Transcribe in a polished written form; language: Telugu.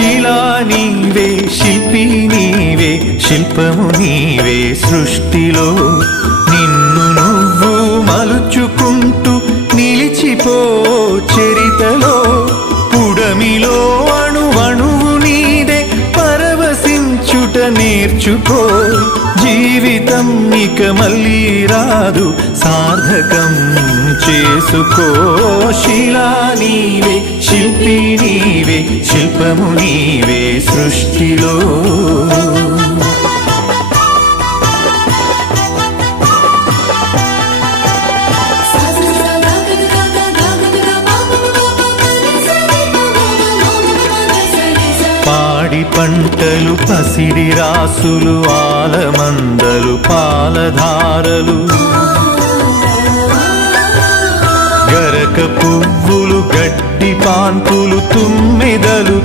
శిలా నీవే శిల్పి నీవే శిల్పము నీవే సృష్టిలో నిన్ను నువ్వు మలుచుకుంటూ నిలిచిపో చరితలో పుడమిలో అణువణువు నీదే పరవశించుట నేర్చుకో జీవితం ఇక మళ్ళీ రాదు సార్థకం చేసుకో శిలా నీవే శిల్పి నీవే శిల్పము నీవే సృష్టిలో పాడి పంటలు పసిడి రాసులు ఆలమందలు పాలధారలు గరక పువ్వులు గడ్డి పాన్పులు తుమ్మెదలు